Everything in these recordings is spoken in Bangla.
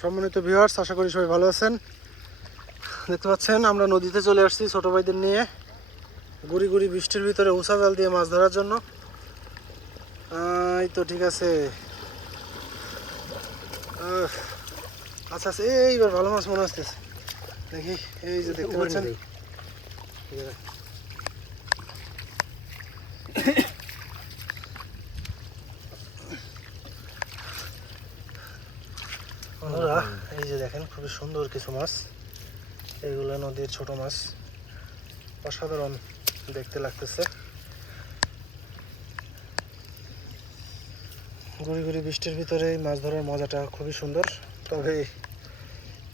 সম্মানিত ভিউয়ার্স আশা করি সবাই ভালো আছেন। দেখতে পাচ্ছেন আমরা নদীতে চলে আসছি ছোট ভাইদের নিয়ে। গুড়ি গুড়ি বৃষ্টির ভিতরে উষা জাল দিয়ে মাছ ধরার জন্য। এই তো ঠিক আছে। আচ্ছা আচ্ছা এই- এইবার ভালো মাছ মনে আসতেছে। দেখি এই যে দেখতে পাচ্ছেন। এই যে দেখেন, খুবই সুন্দর কিছু মাছ। এইগুলো নদীর ছোট মাছ। অসাধারণ দেখতে লাগতেছে। গুড়ি গুড়ি বৃষ্টির ভিতরে এই মাছ ধরার মজাটা খুবই সুন্দর। তবে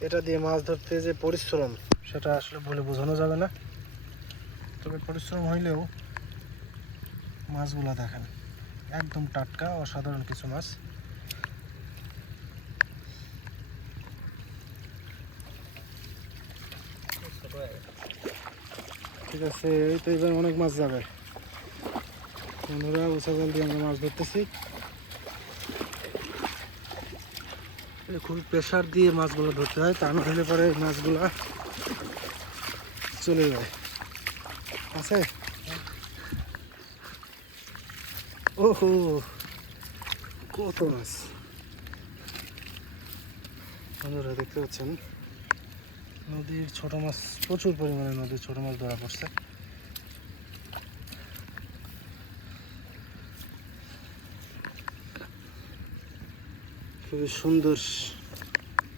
এটা দিয়ে মাছ ধরতে যে পরিশ্রম, সেটা আসলে বলে বোঝানো যাবে না। তবে পরিশ্রম হইলেও মাছগুলো দেখেন, একদম টাটকা, অসাধারণ কিছু মাছ। ঠিক আছে, এই তো এবার অনেক মাছ যাবে। বন্ধুরা উষা জল দিয়ে আমরা মাছ ধরতেছি। খুবই প্রেশার দিয়ে মাছগুলো ধরতে হয়, তা না হলে পরে মাছগুলো চলে যায় আছে? ওহো, কত মাছ। বন্ধুরা, দেখতে পাচ্ছেন? নদীর ছোট মাছ প্রচুর পরিমাণে নদীর ছোট মাছ ধরা পড়ছে। খুবই সুন্দর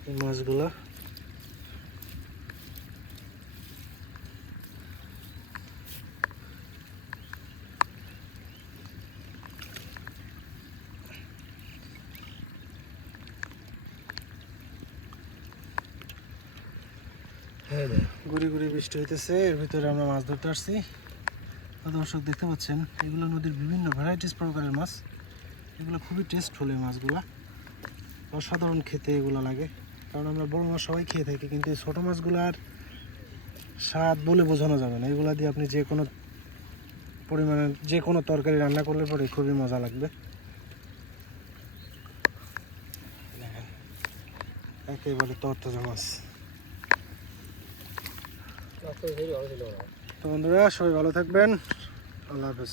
এই মাছগুলা। গুড়ি গুড়ি বৃষ্টি হইতেছে, এর ভিতরে আমরা মাছ ধরতে আসছি। দর্শক দেখতে পাচ্ছেন, এগুলো নদীর বিভিন্ন ভ্যারাইটিস প্রকারের মাছ। এগুলো খুবই টেস্টফুল এই মাছগুলা। অসাধারণ খেতে এগুলো লাগে। কারণ আমরা বড় মাছ সবাই খেয়ে থাকি, কিন্তু এই ছোটো মাছগুলার স্বাদ বলে বোঝানো যাবে না। এগুলা দিয়ে আপনি যে কোনো পরিমাণে, যে কোনো তরকারি রান্না করলে পরে খুবই মজা লাগবে। একেবারে তরতাজা মাছ। তো বন্ধুরা সবাই ভালো থাকবেন। আল্লাহ হাফেজ।